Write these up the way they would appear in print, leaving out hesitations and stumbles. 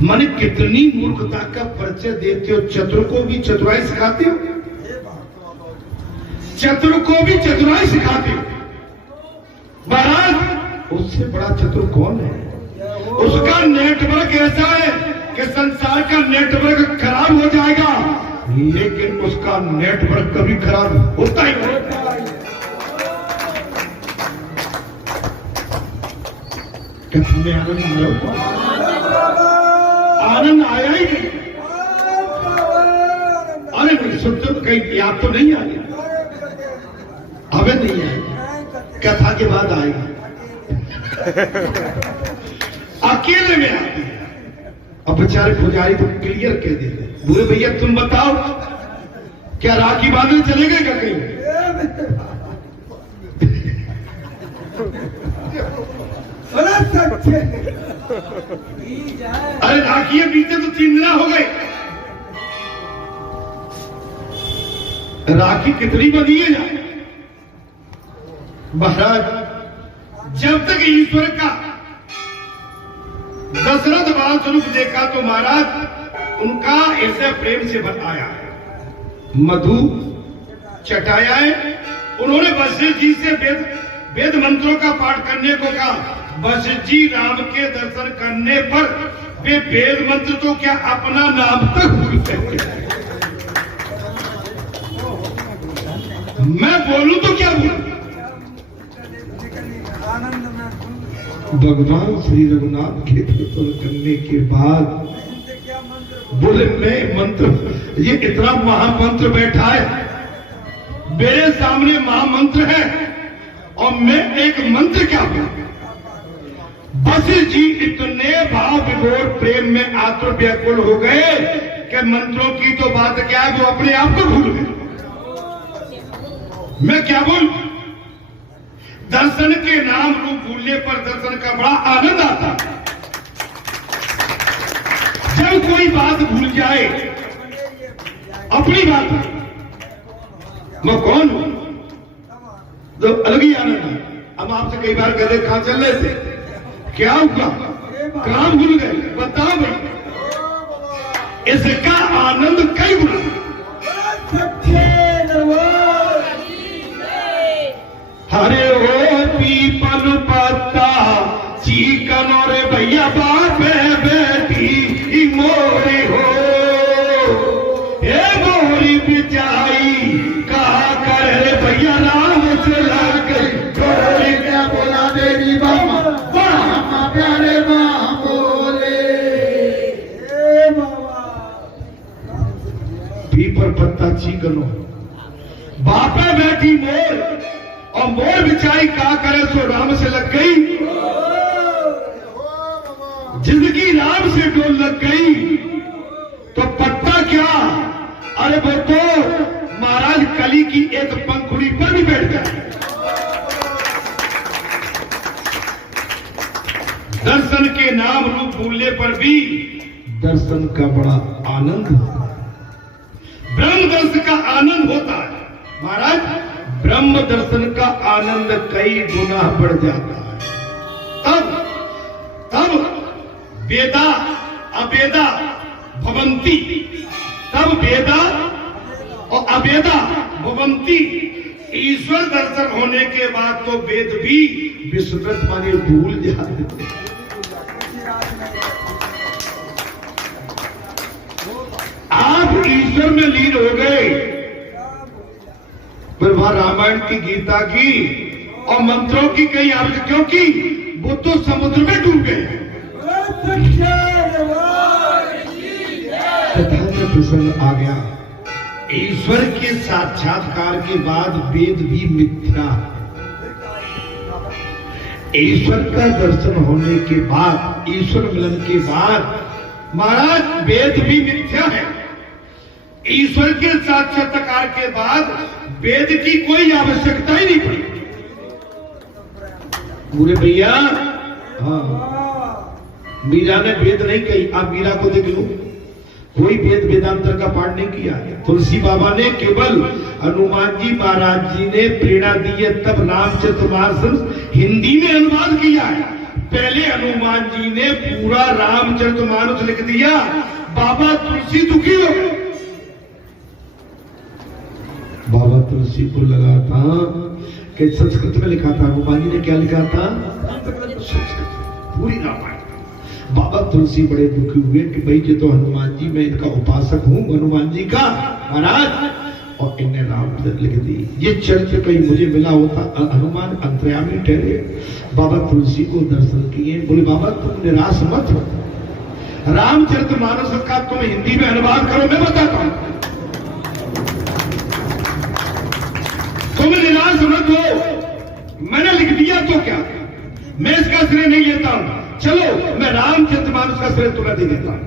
मन कितनी मूर्खता का परिचय देते हो। चतुर को भी चतुराई सिखाते हो, चतुर को भी चतुराई सिखाते हो। महाराज उससे बड़ा चतुर कौन है? उसका नेटवर्क ऐसा है कि संसार का नेटवर्क खराब हो जाएगा, लेकिन उसका नेटवर्क कभी खराब होता ही नहीं। क्या तुम्हें आनंद आया? आनंद आया ही नहीं। अरे नहीं सुनते तो कहीं याद तो नहीं आई, हमें नहीं आई, कथा के बाद आएगा। अकेले में आती है। अब बेचारे पुजारी तो क्लियर कह देते, बुरे भैया तुम बताओ क्या राखी बांधने चले गए क्या कहीं? अरे राखी बीते तो 3 दिन हो गए। राखी कितनी बनी है जाए? महाराज जब तक ईश्वर का दशरथ बाल स्वरूप देखा तो महाराज उनका ऐसे प्रेम से बताया, मधु चटाया है। उन्होंने वशिष्ठ जी से वेद मंत्रों का पाठ करने को कहा। वशिष्ठ जी राम के दर्शन करने पर वे वेद मंत्र तो क्या अपना नाम तक भूल गए। मैं बोलूं तो क्या बोलूं? भगवान श्री रघुनाथ के दर्शन करने के बाद बोले मैं मंत्र, ये इतना महामंत्र बैठा है मेरे सामने, महामंत्र है और मैं एक मंत्र क्या बोलूं? वशिष्ठ जी इतने भाव विभोर प्रेम में आतुर व्याकुल हो गए कि मंत्रों की तो बात क्या है, वो अपने आप को भूल गए। मैं क्या बोलूं? दर्शन के नाम रूप भूलने पर दर्शन का बड़ा आनंद आता। जब कोई बात भूल जाए अपनी बात, मैं कौन हूं तो अलग ही आनंद है। हम आपसे कई बार कहते कहां चल रहे थे, क्या हुआ, कहां भूल गए, बताओ भाई। इसका आनंद कई गुना। हरे ओ पीपल पत्ता चीकन और भैया बाप बेटी मोरी हो, हे मोरी बिचाई कहा करे भैया राम से लग गई। क्या बोला देवी बाबा, बड़ा प्यारे मां बोले। पीपल पत्ता चीकनो बापे बेटी मोर, और मोर बिचाई का करे सो राम से लग गई। जिंदगी राम से डोल लग गई तो पत्ता क्या, अरे वो तो महाराज कली की एक पंखुड़ी पर भी बैठ जाए। दर्शन के नाम रूप भूलने पर भी दर्शन का बड़ा आनंद होता है, ब्रह्म दर्शन का आनंद होता है। महाराज ब्रह्म दर्शन का आनंद कई गुना बढ़ जाता है। तब वेदा अवेदा भवंती, तब वेदा और अवेदा भवंती। ईश्वर दर्शन होने के बाद तो वेद भी विस्तृत माने भूल जाते। आप ईश्वर में लीन हो गए, फिर वहां रामायण की गीता की और मंत्रों की कहीं आवश्यक, क्योंकि वो तो समुद्र में डूब गए। प्रसन्न आ गया। ईश्वर के साक्षात्कार के बाद वेद भी मिथ्या। ईश्वर का दर्शन होने के बाद, ईश्वर मिलन के बाद महाराज वेद भी मिथ्या है। ईश्वर के साक्षात्कार के बाद वेद की कोई आवश्यकता ही नहीं पड़ी। पूरे भैया, हाँ मीरा ने वेद नहीं कही, आप मीरा को देख लो, कोई वेद वेदांतर का पाठ नहीं किया। तुलसी बाबा ने केवल हनुमान जी महाराज जी ने प्रेरणा दी है, तब रामचरितमानस हिंदी में अनुवाद किया है। पहले हनुमान जी ने पूरा रामचरितमानस लिख दिया। बाबा तुलसी दुखी हो गए। बाबा तुलसी को लगा था कि संस्कृत में लिखा था, हनुमान जी ने क्या लिखा था? पूरी रामायण। बाबा तुलसी बड़े दुखी हुए कि भाई ये तो हनुमान जी, मैं इनका उपासक हूं हनुमान जी का महाराज, और इन्हें रामचरित लिख दी। ये चरित्र कहीं मुझे मिला होता, हनुमान अंतर्यामी ठहरे। बाबा तुलसी को दर्शन किए, बोले बाबा तुम निराश मत हो, रामचरितमानस का तुम हिंदी में अनुवाद करो, मैं बताता हूं। तुम निराश मत हो, मैंने लिख दिया तो क्या, मैं इसका श्रेय नहीं लेता हूं। चलो मैं रामचरितमानस का श्रेय तुम्हें दे देता हूं।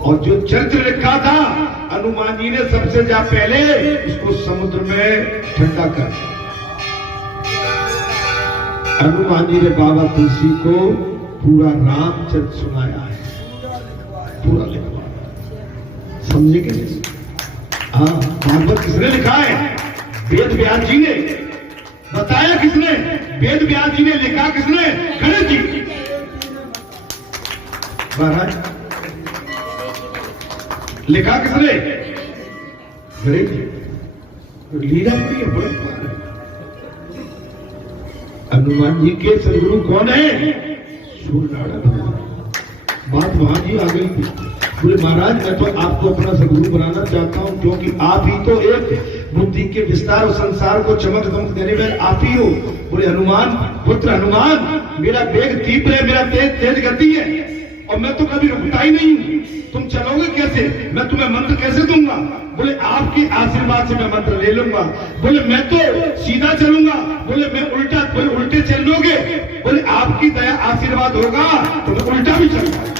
और जो चरित्र लिखा था हनुमान जी ने सबसे पहले उसको समुद्र में ठंडा कर दिया। हनुमान जी ने बाबा तुलसी को पूरा रामचरित सुनाया है, पूरा लिखवाया। समझे कि नहीं? हाँ, भागवत किसने लिखा है? वेद व्यास जी ने। बताया किसने? वेद व्यास जी ने। लिखा किसने? गणेश जी महाराज। लिखा किसने? गणेश जी। लीला पूरी है, बड़ा प्यार है। हनुमान जी के सदगुरु कौन है? सूर्यनारायण। बात वहां जी आ गई थी। बोले महाराज मैं तो आपको अपना सदगुरु बनाना चाहता हूं, क्योंकि आप ही तो एक बुद्धि के विस्तार और संसार को चमक दमक देने वाले आप ही हो। बोले हनुमान पुत्र हनुमान, मेरा वेग तीव्र है, मेरा तेज गति है, और मैं तो कभी रुकता ही नहीं हूं। तुम चलोगे कैसे? मैं तुम्हें मंत्र कैसे दूंगा? बोले आपके आशीर्वाद से मैं मंत्र ले लूंगा। बोले मैं तो सीधा चलूंगा। बोले मैं उल्टा, बोले उल्टे चल लोगे? बोले आपकी दया आशीर्वाद होगा तो मैं उल्टा भी चलूंगा।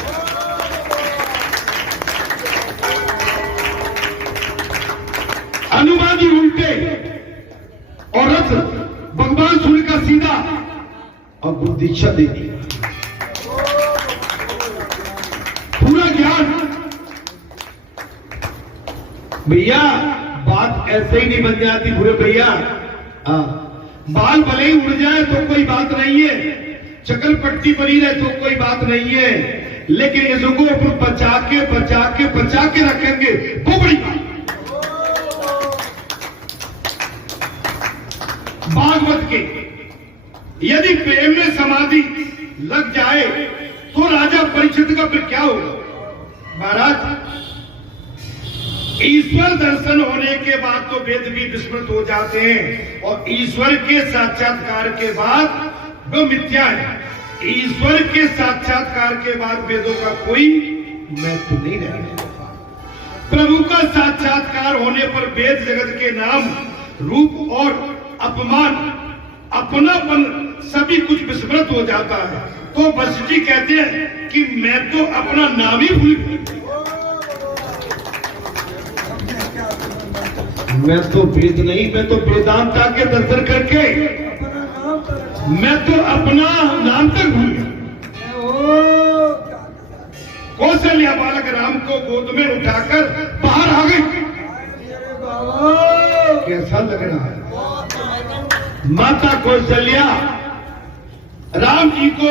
हनुमान जी उल्टे और रथ भगवान सूर्य का सीधा, और बुद्धिक्षा दे दी, पूरा ज्ञान। भैया बात ऐसे ही नहीं बन जाती बुरे भैया। बाल भले ही उड़ जाए तो कोई बात नहीं है, चकल पट्टी बनी रहे तो कोई बात नहीं है, लेकिन इसको अपन बचा के रखेंगे वो बड़ी बात। भागवत के यदि प्रेम में समाधि लग जाए तो राजा परीक्षित का फिर क्या होगा? महाराज ईश्वर दर्शन होने के बाद तो वेद भी विस्मृत हो जाते हैं, और ईश्वर के साक्षात्कार के बाद वो मिथ्या है। ईश्वर के साक्षात्कार के बाद वेदों का कोई महत्व नहीं रहेगा। प्रभु का साक्षात्कार होने पर वेद जगत के नाम रूप और अपमान अपनापन सभी कुछ विस्मृत हो जाता है। तो वशिष्ठ जी कहते हैं कि मैं तो अपना नाम ही भूल गया, मैं तो वेद नहीं, मैं तो वेदांता के दर्शन करके मैं तो अपना नाम तक भूल गया। कौशल्या बालक राम को गोद में उठाकर बाहर आ गई। कैसा लग रहा है? माता कौशल्या राम जी को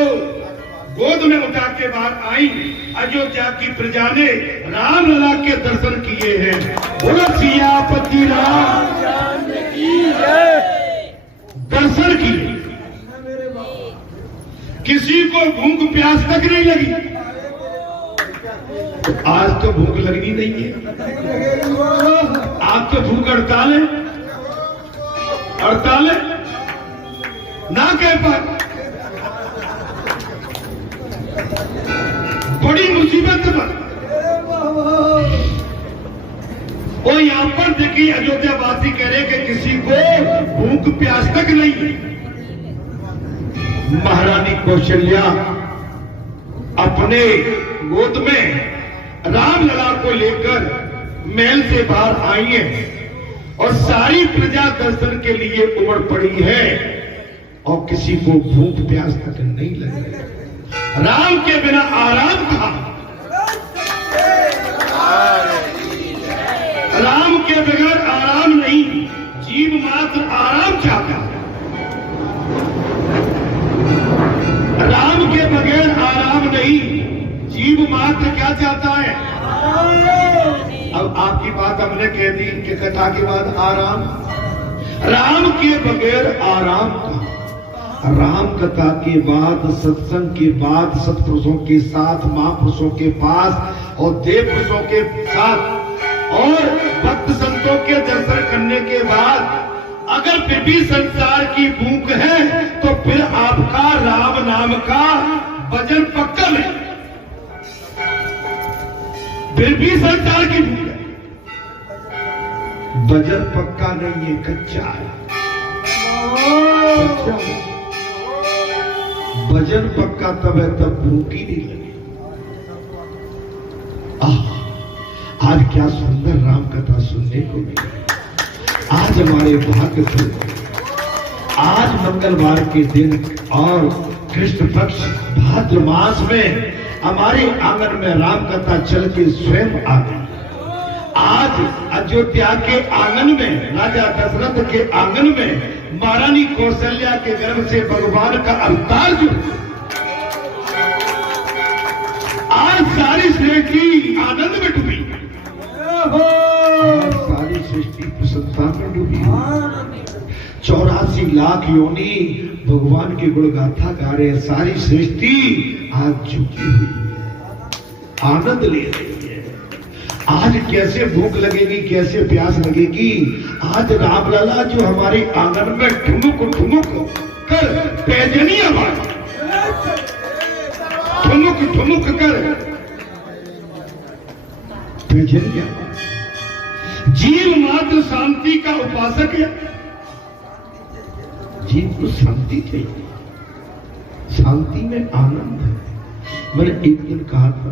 गोद में उठा के बाहर आई। अयोध्या की प्रजा ने राम लला के दर्शन किए हैं। बोलो सियापति राम दर्शन किए, किसी को भूख प्यास तक नहीं लगी। तो आज तो भूख लगनी नहीं है, आज तो भूख हड़ताल है, हड़ताल है ना कह पाए। बड़ी मुसीबत पर वो यहां पर देखिए अयोध्या वासी कह रहे कि किसी को भूख प्यास तक नहीं। महारानी कौशल्या अपने गोद में राम लला को लेकर महल से बाहर आई है, और सारी प्रजा दर्शन के लिए उमड़ पड़ी है, और किसी को भूख प्यास तक नहीं लग रही। राम के बिना आराम कहां? राम के बगैर आराम नहीं, जीव मात्र आराम चाहता है। पात्र क्या चाहता है? अब आपकी बात हमने कह दी कि कथा के बाद आराम, राम के बगैर आराम का। राम कथा के बाद, सत्संग के बाद, सत्पुरुषों के साथ, महापुरुषों के पास और देव पुरुषों के साथ और भक्त संतों के दर्शन करने के बाद अगर फिर भी संसार की भूख है तो फिर आपका राम नाम का भजन पक्का नहीं। फिर भी संसार की भूख है, भजन पक्का नहीं है, कच्चा है। भजन पक्का तब है तब भूख ही नहीं लगी। आज क्या सुंदर राम कथा सुनने को मिली। आज हमारे भाग्य थे, आज मंगलवार के दिन और कृष्ण पक्ष भाद्र मास में हमारे आंगन में राम कथा चल के स्वयं आ गई। आज अयोध्या के आंगन में, राजा दशरथ के आंगन में महारानी कौशल्या के गर्भ से भगवान का अवतार जो आज सारी सृष्टि आनंद में डूबी, सारी सृष्टि प्रसन्नता में डूबी। 84 लाख योनि भगवान की गुणगाथा गा रहे हैं। सारी सृष्टि आज झुकी हुई है, आनंद ले रही है। आज कैसे भूख लगेगी, कैसे प्यास लगेगी। आज रामलला जो हमारे आंगन में ठुमुक ठुमुक कर पैजनी आवाज, ठुमुक ठुमुक कर पैजनी आवाज। जीव मात्र शांति का उपासक है। जीव को शांति चाहिए, शांति में आनंद है। मैंने एक दिन कहा था,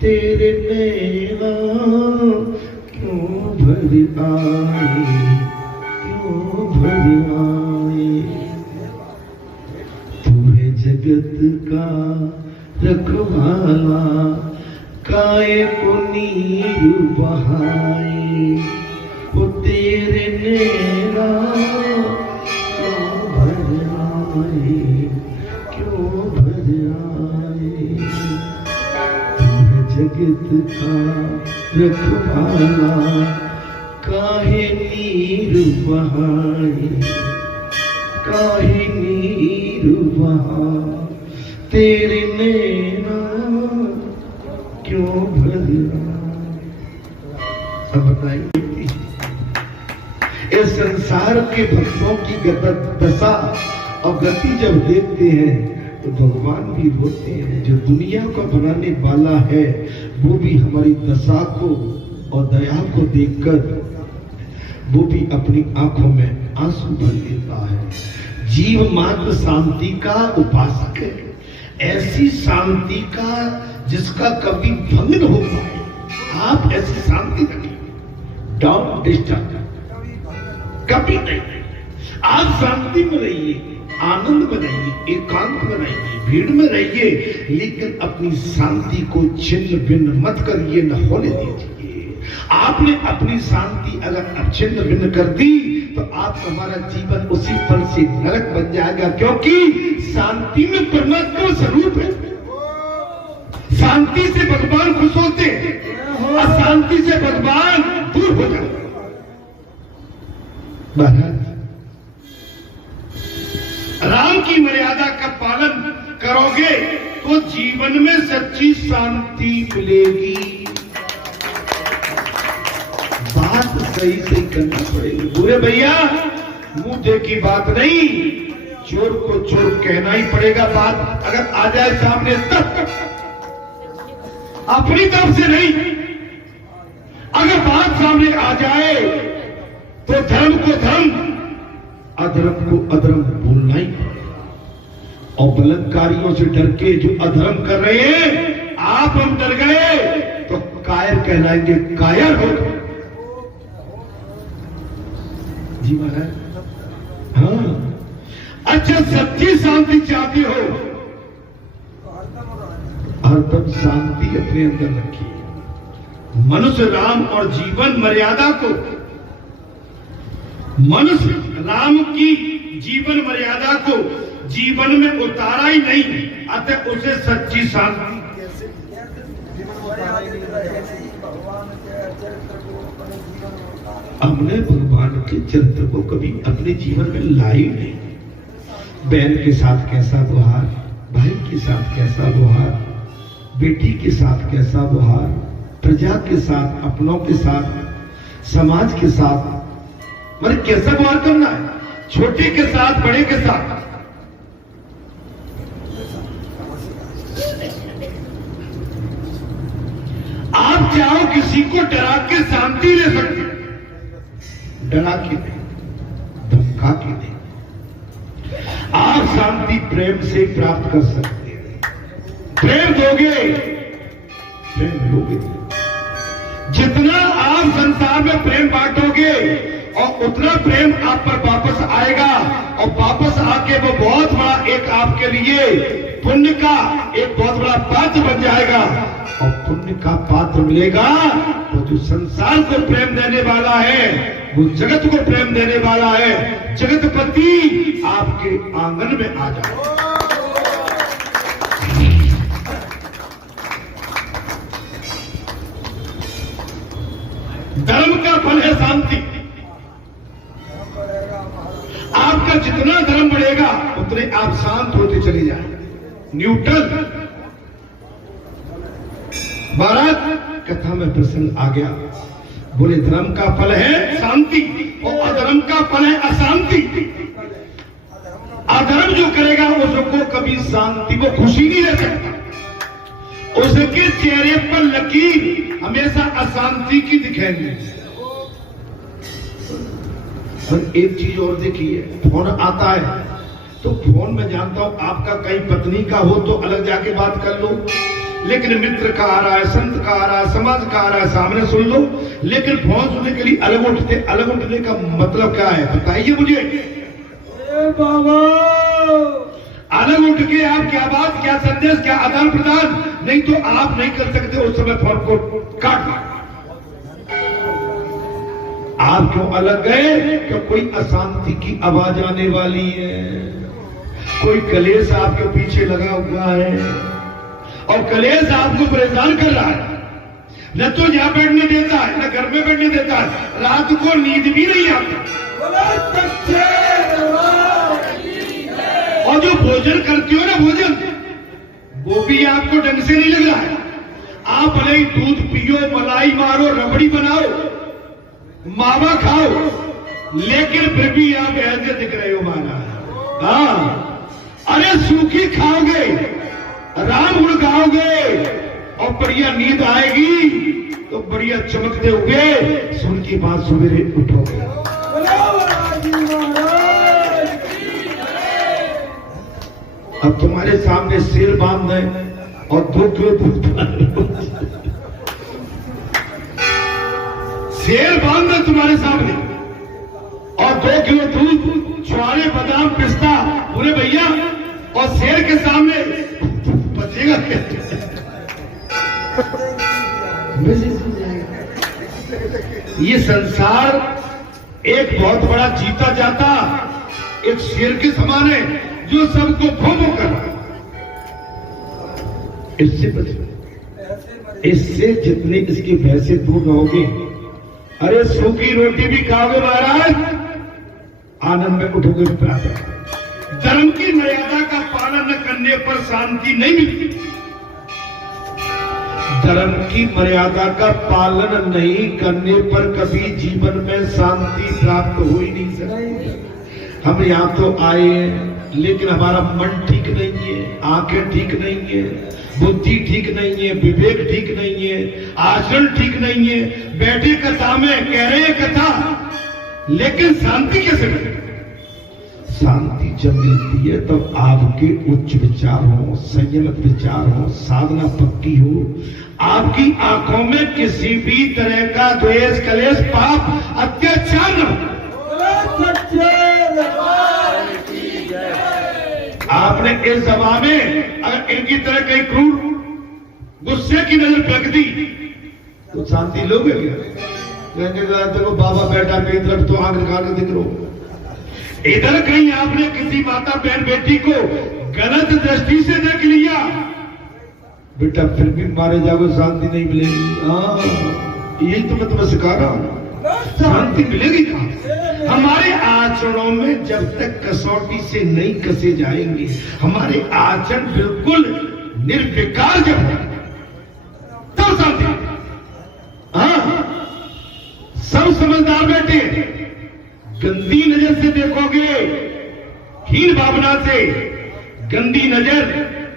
तेरे नैना क्यों भर आए, क्यों भर आए, तू है जगत का रखवाला, काहे को नीर बहाए, वो तेरे नैना क्यों भर आए, क्यों भर आए, जगत का रखवाला, काहे नीर बहाए, काहे नीर बहा, तेरे नैना क्यों भर आए। अब बताइए, इस संसार के भक्तों की दशा और गति जब देखते हैं तो भगवान भी होते हैं। जो दुनिया को बनाने वाला है वो भी हमारी दशा को और दया को देखकर वो भी अपनी आंखों में आंसू भर लेता है। जीव मात्र शांति का उपासक है, ऐसी शांति का जिसका कभी भंग न हो पाए। आप ऐसी शांति रखिए, डोंट डिस्टर्ब, कभी नहीं। आप शांति में रहिए, आनंद में रहिए, एकांत में रहिए, भीड़ में रहिए, लेकिन अपनी शांति को छिन्न भिन्न मत करिए, न होने दीजिए। आपने अपनी शांति अगर छिन्न भिन्न कर दी तो आप हमारा जीवन उसी पल से नरक बन जाएगा, क्योंकि शांति में परमात्मा स्वरूप है। शांति से भगवान खुश होते हैं, अशांति से भगवान दूर हो जाते। महाराज, राम की मर्यादा का पालन करोगे तो जीवन में सच्ची शांति मिलेगी। बात सही सही करना पड़ेगी। बुरे भैया मुंह देखी बात नहीं, चोर को चोर कहना ही पड़ेगा। बात अगर आ जाए सामने तब, अपनी तरफ से नहीं। अगर बात सामने आ जाए तो धर्म को धर्म, अधर्म को अधर्म बोलना ही पड़ेगा। और बलात्कारियों से डर के जो अधर्म कर रहे हैं, आप हम डर गए तो कायर कहलाएंगे, कायर हो जी महाराज। हाँ, अच्छा सच्ची शांति चाहती हो, हरदम शांति अपने अंदर रखिए। मनुष्य राम और जीवन मर्यादा को, मनुष्य राम की जीवन मर्यादा को जीवन में उतारा ही नहीं, अतः उसे सच्ची शांति हमने भगवान के चरित्र को कभी अपने जीवन में लाई नहीं। बहन के साथ कैसा व्यवहार, भाई के साथ कैसा व्यवहार, बेटी के साथ कैसा व्यवहार, प्रजा के साथ, अपनों के साथ, समाज के साथ, मतलब कैसा व्यवहार करना है, छोटे के साथ, बड़े के साथ। आप चाहो किसी को डरा के शांति ले सकते, डरा के नहीं, धमका के नहीं। आप शांति प्रेम से प्राप्त कर सकते हैं। प्रेम दोगे, प्रेम लोगे। जितना आप संसार में प्रेम बांटोगे और उतना प्रेम आप पर वापस आएगा, और वापस आके वो बहुत बड़ा एक आपके लिए पुण्य का एक बहुत बड़ा पात्र बन जाएगा। और पुण्य का पात्र मिलेगा तो जो संसार को प्रेम देने वाला है, वो जगत को प्रेम देने वाला है, जगतपति आपके आंगन में आ जाए। धर्म का फल है शांति। आपका जितना धर्म बढ़ेगा उतने आप शांत होते चले जाएंगे। न्यूटन भारत कथा में प्रसंग आ गया, बोले धर्म का फल है शांति और अधर्म का फल है अशांति। अधर्म जो करेगा उसको कभी शांति, वो खुशी नहीं ले सकता। उसके चेहरे पर लकीर हमेशा अशांति की दिखेगी। और एक चीज और देखिए, फोन आता है तो फोन में जानता हूं आपका कहीं पत्नी का हो तो अलग जाके बात कर लो, लेकिन मित्र का आ रहा है, संत का आ रहा है, समाज का आ रहा है, सामने सुन लो। लेकिन फोन सुनने के लिए अलग उठते, अलग उठने का मतलब क्या है बताइए मुझे। बाबा अलग उठ के आप क्या बात, क्या संदेश, क्या आदान प्रदान, नहीं तो आप नहीं कर सकते उस समय फोन को काट। आप क्यों अलग गए? कि कोई अशांति की आवाज आने वाली है, कोई कलेश आपके पीछे लगा हुआ है और कलेश आपको परेशान कर रहा है। न तो यहां बैठने देता है, न घर में बैठने देता है, रात को नींद भी नहीं आती। और जो भोजन करती हो ना, भोजन वो भी आपको ढंग से नहीं लग रहा है। आप भले ही दूध पियो, मलाई मारो, रबड़ी बनाओ, मावा खाओ, लेकिन फिर भी आप ऐसे दिख रहे हो महाराज। हाँ, अरे सूखी खाओगे, राम गुण गाओगे और बढ़िया नींद आएगी तो बढ़िया चमकते हुए सुन की बात सवेरे उठोगे। अब तुम्हारे सामने शेर बांध है और 2 किलो दूध, शेर बांध है तुम्हारे सामने और 2 किलो दूध, छुआरे, बादाम, पिस्ता, पूरे भैया, और शेर के सामने बचेगा क्या? ये संसार एक बहुत बड़ा जीता जाता एक शेर के समान है जो सबको भोमो कर रहा है। इससे बचो, इससे जितने इसकी भय से दूर रहोगे, अरे सूखी रोटी भी खाओगे महाराज, आनंद में उठोगे प्रातः। धर्म की मर्यादा का पालन न करने पर शांति नहीं मिलती। धर्म की मर्यादा का पालन नहीं करने पर कभी जीवन में शांति प्राप्त हो ही नहीं सकती। हम यहां तो आए हैं, लेकिन हमारा मन ठीक नहीं है, आंखें ठीक नहीं है, बुद्धि ठीक नहीं है, विवेक ठीक नहीं है, आचरण ठीक नहीं है। बैठे कथा में कह रहे हैं कथा, लेकिन शांति कैसे मिले? शांति जब मिलती है तब आपके उच्च विचार हो, संयमित विचार हो, साधना पक्की हो, आपकी आंखों में किसी भी तरह का द्वेष, कलेश, पाप, अत्याचार न हो। आपने इस सभा में अगर इनकी तरह कहीं क्रूर गुस्से की नजर फेंक दी तो शांति लोगे क्या? कहेंगे देखो बाबा बैठा मेरी तरफ तो आंख निकाल के दिख रहा। इधर कहीं आपने किसी माता बहन बेटी को गलत दृष्टि से देख लिया, बेटा फिर भी मारे जाओगे शांति नहीं मिलेगी। हाँ, यही तो मैं तुम्हें सिखा रहा हूँ, शांति मिलेगी कहाँ? हमारे आचरणों में जब तक कसौटी से नहीं कसे जाएंगे, हमारे आचरण बिल्कुल निर्विकार जब तब शांति। हाँ, सब समझदार बैठे, गंदी नजर से देखोगे, हीन भावना से, गंदी नजर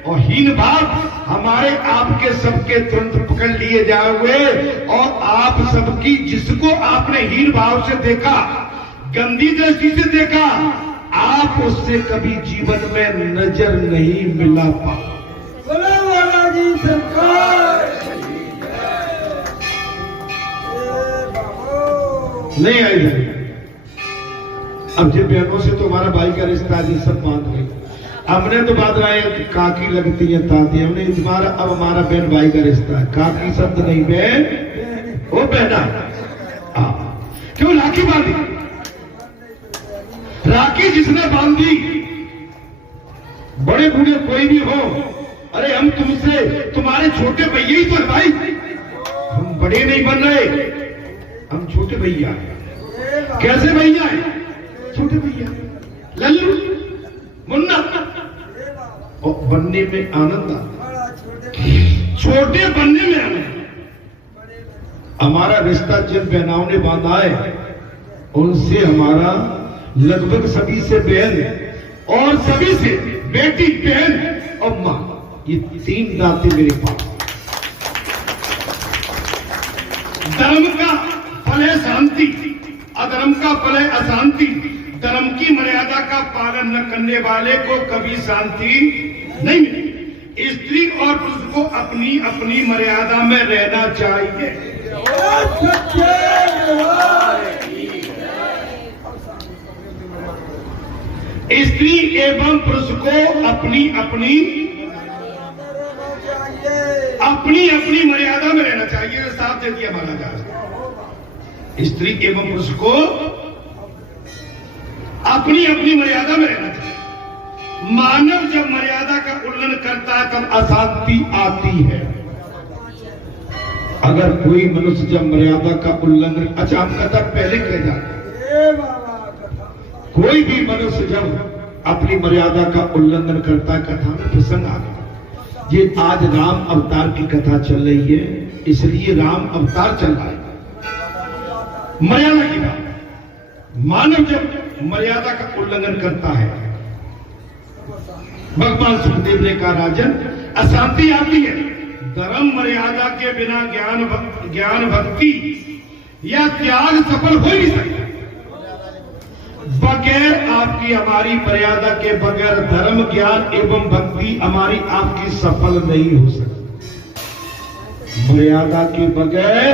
और हीन भाव हमारे आपके सबके तुरंत पकड़ लिए जाओगे, और आप सबकी जिसको आपने हीन भाव से देखा, गंदी दृष्टि से देखा, आप उससे कभी जीवन में नजर नहीं मिला पा। बोला वाला जी सरकार नहीं आई। अब जिन बहनों से तो हमारा भाई का रिश्ता जी सब बांध गई, हमने तो बात रहा है काकी लगती है ताती, हमने तुम्हारा अब हमारा बहन भाई का रिश्ता है, काकी शब्द नहीं, बहन वो बहना। क्यों राखी बांधी? राखी जिसने बांधी, बड़े बूढ़े कोई भी हो, अरे हम तुमसे, तुम्हारे छोटे भैया ही तो है भाई, हम बड़े नहीं बन रहे, हम छोटे भैया हैं। कैसे भैया हैं? छोटे भैया, लल्लू मुन्ना, और बनने में आनंद आता, छोटे बनने में आनंद। हमारा रिश्ता जिन बहनाओं ने बांधा है, उनसे हमारा लगभग सभी से बहन और सभी से बेटी, बहन और मां, ये तीन नाते मेरे पास। धर्म का फल है शांति, अधर्म का फल है अशांति। धर्म की मर्यादा का पालन न करने वाले को कभी शांति नहीं मिलेगी। स्त्री और पुरुष को अपनी अपनी मर्यादा में रहना चाहिए। स्त्री एवं पुरुष को अपनी अपनी मर्यादा में रहना चाहिए। साफ दे दिया महाराज, स्त्री एवं पुरुष को अपनी अपनी मर्यादा में रहना चाहिए। मानव जब मर्यादा का उल्लंघन करता है तब अशांति आती है। अगर कोई मनुष्य जब मर्यादा का उल्लंघन, अच्छा हम कथा पहले कह जाते, कोई भी मनुष्य जब अपनी मर्यादा का उल्लंघन करता है, कथा में प्रसंग आ गया। ये आज राम अवतार की कथा चल रही है, इसलिए राम अवतार चल रहा है। मर्यादा की बात, मानव जब मर्यादा का उल्लंघन करता है, भगवान सुखदेव ने कहा राजन अशांति आती है। धर्म मर्यादा के बिना ज्ञान भक्ति या त्याग सफल हो नहीं सकता। बगैर आपकी हमारी मर्यादा के बगैर धर्म ज्ञान एवं भक्ति हमारी आपकी सफल नहीं हो सकती। मर्यादा के बगैर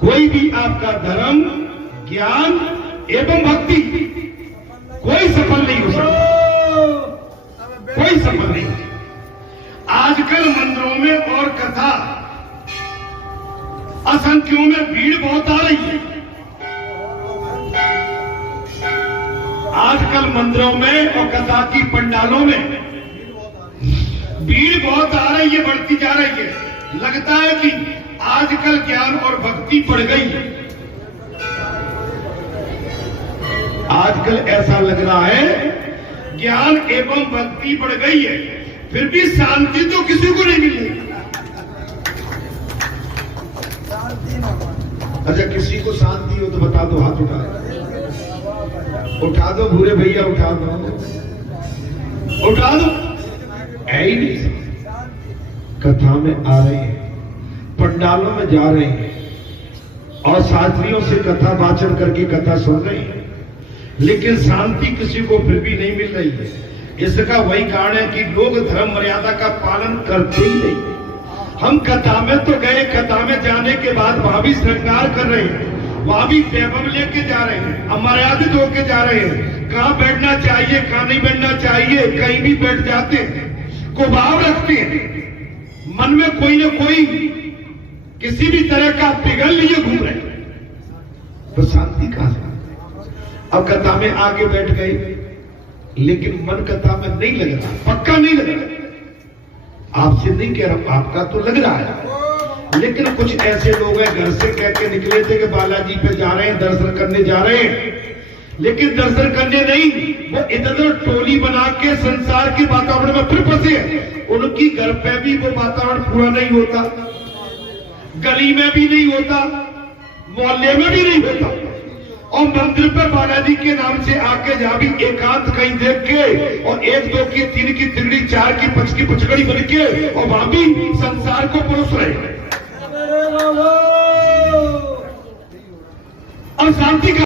कोई भी आपका धर्म ज्ञान एवं भक्ति कोई सफल नहीं हो सकता, कोई सफल नहीं। आजकल मंदिरों में और कथा असंख्यों में भीड़ बहुत आ रही है। आजकल मंदिरों में और कथा की पंडालों में भीड़ बहुत आ रही है, बढ़ती जा रही है। लगता है कि आजकल ज्ञान और भक्ति बढ़ गई है। आजकल ऐसा लग रहा है ज्ञान एवं भक्ति बढ़ गई है, फिर भी शांति तो किसी को नहीं मिल रही। अच्छा किसी को शांति हो तो बता दो, हाथ उठा दो भूरे भैया, उठा दो, उठा दो। है ही नहीं। कथा में आ रहे हैं, पंडालों में जा रहे हैं और शास्त्रियों से कथा वाचन करके कथा सुन रहे हैं, लेकिन शांति किसी को फिर भी नहीं मिल रही है। इसका वही कारण है कि लोग धर्म मर्यादा का पालन करते ही नहीं। हम कथा में तो गए, कथा में जाने के बाद वहां भी श्रृंगार कर रहे हैं, वहां भी वैभव लेके जा रहे हैं, अमर्यादित होके जा रहे हैं। कहां बैठना चाहिए, कहां नहीं बैठना चाहिए, कहीं भी बैठ जाते हैं, को भाव रखते हैं, मन में कोई ना कोई किसी भी तरह का पिघल लिए घूम रहे, तो शांति कहां से? अब कथा में आके बैठ गए, लेकिन मन कथा में नहीं लग रहा, पक्का नहीं लग रहा। आपसे नहीं कह रहा हूं, आपका तो लग रहा है, लेकिन कुछ ऐसे लोग हैं घर से कह के निकले थे कि बालाजी पे जा रहे हैं, दर्शन करने जा रहे हैं, लेकिन दर्शन करने नहीं, वो इधर टोली बना के संसार के वातावरण में फिर फंसे हैं। उनकी घर पे भी वो वातावरण पूरा नहीं होता, गली में भी नहीं होता, मोहल्ले में भी नहीं होता, और मंदिर पर बालाजी के नाम से आके जहां भी एकांत कहीं देख के और 1 2 की 3 की तिगड़ी 4 की 5 की पचकड़ी बन के और वहां भी संसार को परोस रहे हैं और शांति का